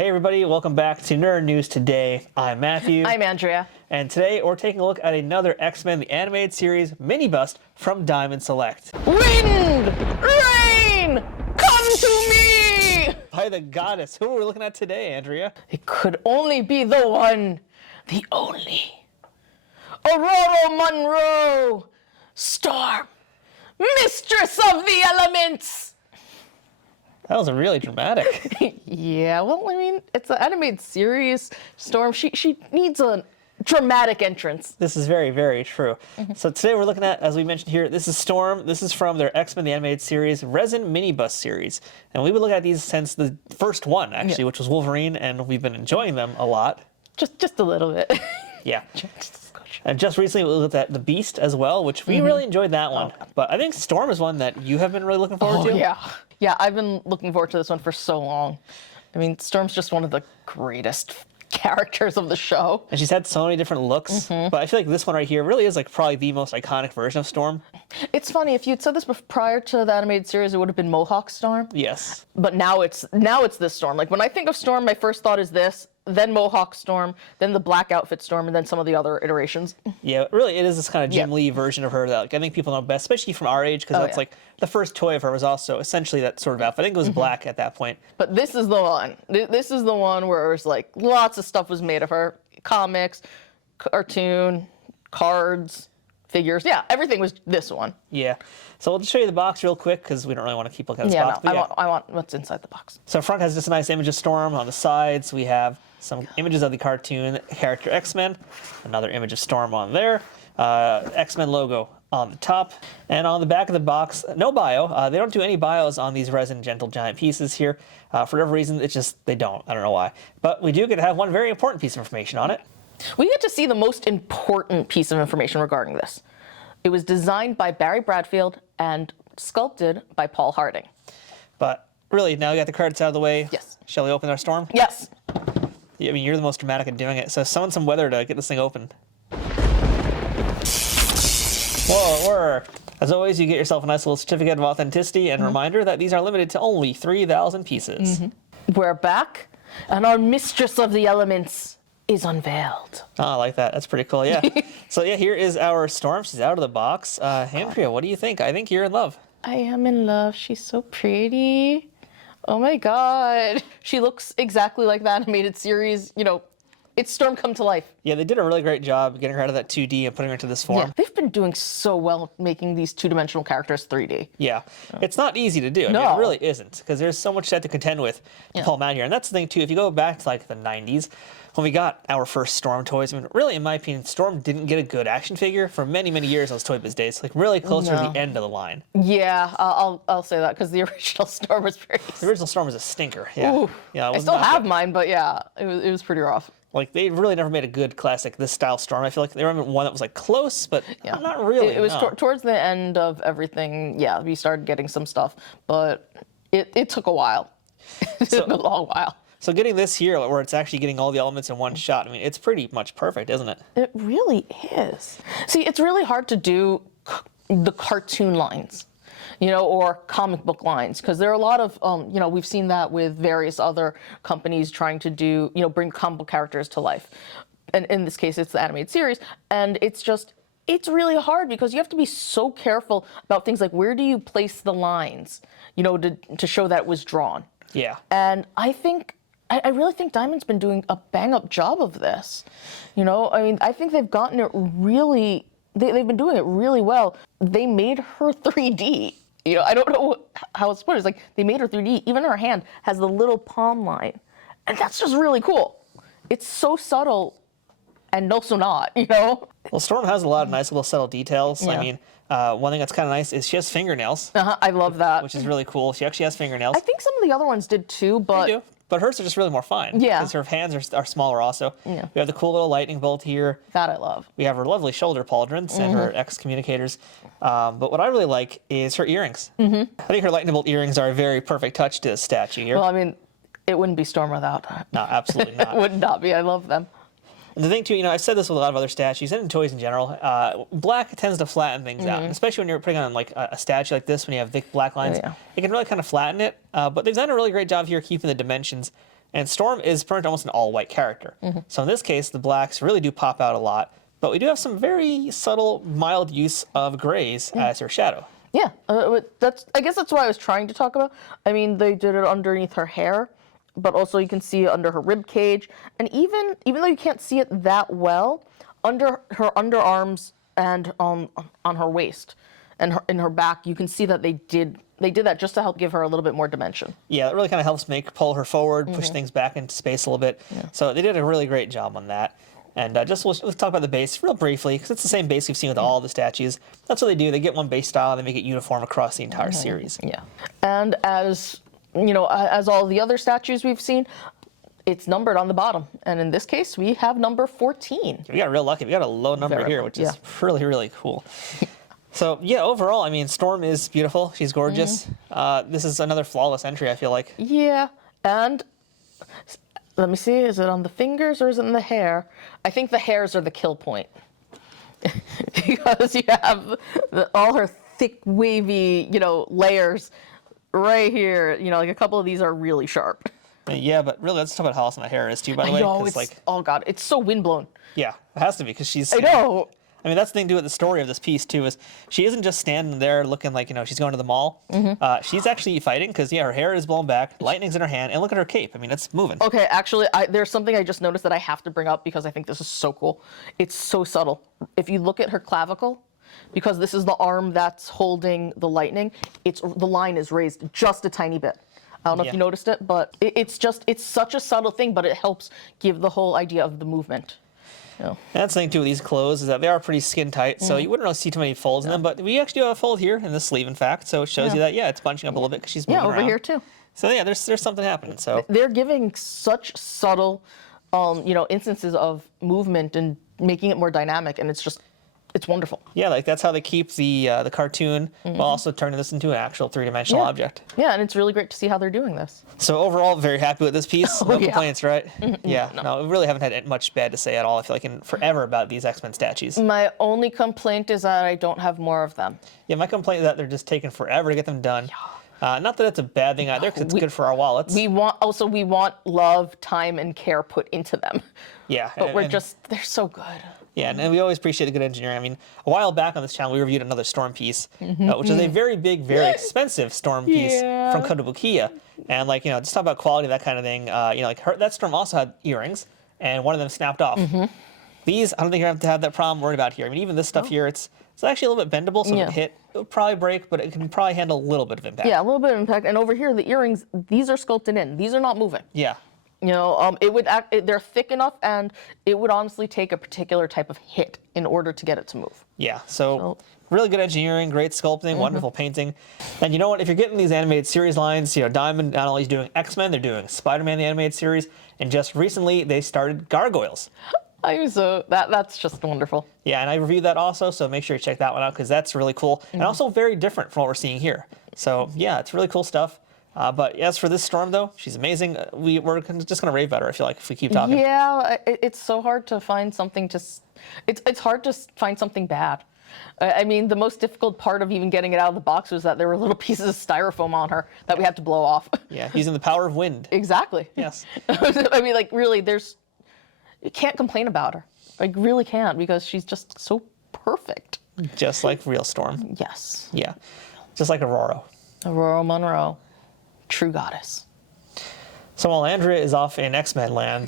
Hey everybody, welcome back to Nerd News Today. I'm Matthew. I'm Andrea. And today we're taking a look at another X-Men the Animated Series mini bust from Diamond Select. Wind! Rain! Come to me! By the goddess, who are we looking at today, Andrea? It could only be the one, the only. Aurora Monroe! Storm! Mistress of the Elements! That was really dramatic. Yeah, well, I mean, it's an animated series. Storm, she needs a dramatic entrance. This is very, very true. So today we're looking at, as we mentioned here, this is Storm. This is from their X-Men the Animated Series Resin mini bust series. And we've been looking at these since the first one, actually, which was Wolverine, and we've been enjoying them a lot. Just a little bit. Yeah. And just recently we looked at The Beast as well, which we really enjoyed that one. But I think Storm is one that you have been really looking forward to. Yeah. Yeah, I've been looking forward to this one for so long. I mean, Storm's just one of the greatest characters of the show. And she's had so many different looks, but I feel like this one right here really is like probably the most iconic version of Storm. It's funny, if you'd said this prior to the animated series, it would have been Mohawk Storm. Yes. But now it's this Storm. Like when I think of Storm, my first thought is this, then Mohawk Storm, then the black outfit Storm, and then some of the other iterations. Yeah, really it is this kind of Jim Lee version of her that like, I think people know best, especially from our age, because that's like the first toy of her was also essentially that sort of outfit. I think it was black at that point. But this is the one. This is the one where it was like lots of stuff was made of her. Comics, cartoon, cards, figures. Yeah, everything was this one. Yeah. So we'll just show you the box real quick because we don't really want to keep looking at this box. No, I want what's inside the box. So front has just a nice image of Storm. On the sides we have some images of the cartoon character X-Men. Another image of Storm on there. X-Men logo on the top. And on the back of the box, no bio. They don't do any bios on these resin gentle giant pieces here. For whatever reason, it's just, they don't. I don't know why. But we do get to have one very important piece of information on it. We get to see the most important piece of information regarding this. It was designed by Barry Bradfield and sculpted by Paul Harding. But really, now we got the cards out of the way. Yes. Shall we open our Storm? Yes. I mean, you're the most dramatic at doing it. So summon some weather to get this thing open. Whoa, as always, you get yourself a nice little certificate of authenticity and reminder that these are limited to only 3,000 pieces. We're back, and our Mistress of the Elements is unveiled. Oh, I like that. That's pretty cool, yeah. So yeah, here is our Storm. She's out of the box. Andrea, what do you think? I think you're in love. I am in love. She's so pretty. Oh my god. She looks exactly like the animated series. You know, it's Storm come to life. Yeah, they did a really great job getting her out of that 2D and putting her into this form. Yeah, they've been doing so well making these two-dimensional characters 3D. Yeah, it's not easy to do. I mean, it really isn't, because there's so much to contend with to pull them out here. And that's the thing, too. If you go back to, like, the 90s, when we got our first Storm toys, I mean, really, in my opinion, Storm didn't get a good action figure for many, many years on those Toy Biz days. Like, really closer to the end of the line. Yeah, I'll say that, because the original Storm was very... The original Storm was a stinker, yeah. Ooh. Yeah, I still have mine, but yeah, it was pretty rough. Like, they really never made a good classic this style Storm. I feel like they were one that was, like, close, but not really. It was towards the end of everything, yeah, we started getting some stuff, but it took a while. It took a long while. So getting this here, where it's actually getting all the elements in one shot, I mean, it's pretty much perfect, isn't it? It really is. See, it's really hard to do the cartoon lines, you know, or comic book lines, because there are a lot of, you know, we've seen that with various other companies trying to do, you know, bring comic book characters to life. And in this case, it's the animated series, and it's really hard because you have to be so careful about things like where do you place the lines, you know, to show that it was drawn. Yeah. And I really think Diamond's been doing a bang-up job of this. You know, I mean, I think they've gotten it really, they've been doing it really well. They made her 3D. You know, I don't know how it's put. It's like they made her 3D. Even her hand has the little palm line. And that's just really cool. It's so subtle and also not, you know? Well, Storm has a lot of nice little subtle details. Yeah. I mean, one thing that's kind of nice is she has fingernails. I love that. Which is really cool. She actually has fingernails. I think some of the other ones did too, but... They do. But hers are just really more fine. Yeah. Because her hands are smaller also. Yeah. We have the cool little lightning bolt here. That I love. We have her lovely shoulder pauldrons and her X-communicators. But what I really like is her earrings. I think her lightning bolt earrings are a very perfect touch to the statue here. Well, I mean, it wouldn't be Storm without that. No, absolutely not. It would not be. I love them. And the thing too, you know, I've said this with a lot of other statues and in toys in general, black tends to flatten things out, especially when you're putting on like a statue like this, when you have thick black lines, it can really kind of flatten it. But they've done a really great job here keeping the dimensions And Storm is pretty much almost an all-white character. So in this case, the blacks really do pop out a lot, but we do have some very subtle, mild use of grays as her shadow. Yeah, I guess that's what I was trying to talk about. I mean, they did it underneath her hair, but also you can see it under her rib cage, and even though you can't see it that well, under her underarms and on her waist and in her back, you can see that they did that just to help give her a little bit more dimension. Yeah, it really kind of helps pull her forward, push things back into space a little bit. So they did a really great job on that. And just we'll talk about the base real briefly, because it's the same base we've seen with all the statues. That's what they do. They get one base style, and they make it uniform across the entire series. Yeah, and as you know, as all the other statues we've seen, it's numbered on the bottom. And in this case, we have number 14. We got real lucky. We got a low number here, which is really, really cool. So, yeah, overall, I mean, Storm is beautiful. She's gorgeous. This is another flawless entry, I feel like. Yeah, and let me see, is it on the fingers or is it in the hair? I think the hairs are the kill point. Because you have all her thick, wavy, layers right here. Like a couple of these are really sharp. Yeah, but really, let's talk about how awesome the hair is, too, by the way. No, oh God, it's so windblown. Yeah, it has to be, because she's... I know. I mean, that's the thing to do with the story of this piece, too, is she isn't just standing there looking like, she's going to the mall. She's actually fighting, because, her hair is blown back, lightning's in her hand, and look at her cape. I mean, it's moving. Okay, actually, there's something I just noticed that I have to bring up, because I think this is so cool. It's so subtle. If you look at her clavicle, because this is the arm that's holding the lightning, the line is raised just a tiny bit. I don't know if you noticed it, but it's such a subtle thing, but it helps give the whole idea of the movement. And that's the thing, too, with these clothes, is that they are pretty skin tight, so you wouldn't really see too many folds in them, but we actually do have a fold here in the sleeve, in fact, so it shows you that, it's bunching up a little bit because she's moving around. Yeah, over here, too. So, yeah, there's something happening, so. They're giving such subtle, instances of movement and making it more dynamic, and it's wonderful. Yeah, like that's how they keep the cartoon while also turning this into an actual three-dimensional object. Yeah, and it's really great to see how they're doing this. So overall, very happy with this piece. No complaints, right? Yeah, no, we really haven't had much bad to say at all, I feel like, in forever about these X-Men statues. My only complaint is that I don't have more of them. Yeah, my complaint is that they're just taking forever to get them done. Not that it's a bad thing either, because it's good for our wallets. We want love, time, and care put into them. Yeah. But they're so good. Yeah, and we always appreciate the good engineering. I mean, a while back on this channel, we reviewed another Storm piece, which is a very big, very expensive Storm piece from Kotobukiya. And, just talk about quality, that kind of thing. That Storm also had earrings, and one of them snapped off. These, I don't think you're going to have that problem worried about here. I mean, even this stuff here, it's actually a little bit bendable, so if it hit, it would probably break, but it can probably handle a little bit of impact. Yeah, a little bit of impact. And over here, the earrings, these are sculpted in. These are not moving. Yeah. They're thick enough, and it would honestly take a particular type of hit in order to get it to move. Yeah, so really good engineering, great sculpting, wonderful painting. And you know what? If you're getting these animated series lines, Diamond not only is doing X-Men, they're doing Spider-Man the animated series, and just recently they started Gargoyles. That's just wonderful. Yeah, and I reviewed that also, so make sure you check that one out because that's really cool and also very different from what we're seeing here. So yeah, it's really cool stuff. But as for this Storm, though, she's amazing. We're just gonna rave about her, I feel like, if we keep talking. Yeah, it's so hard to find something it's hard to find something bad. I mean, the most difficult part of even getting it out of the box was that there were little pieces of styrofoam on her that we had to blow off. Yeah, using the power of wind. Exactly. Yes. I mean, really, you can't complain about her. Really can't, because she's just so perfect. Just like real Storm. Yes. Yeah, just like Aurora. Aurora Monroe. True goddess. So while Andrea is off in X-Men land,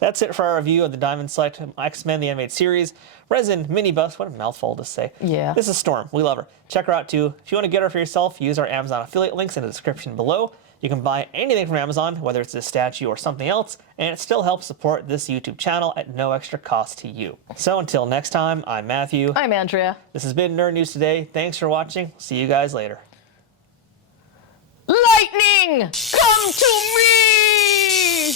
that's it for our review of the Diamond Select X-Men the Animated Series. Resin Minibus, what a mouthful to say. Yeah. This is Storm. We love her. Check her out too. If you want to get her for yourself, use our Amazon affiliate links in the description below. You can buy anything from Amazon, whether it's a statue or something else, and it still helps support this YouTube channel at no extra cost to you. So until next time, I'm Matthew. I'm Andrea. This has been Nerd News Today. Thanks for watching. See you guys later. Lightning, come to me!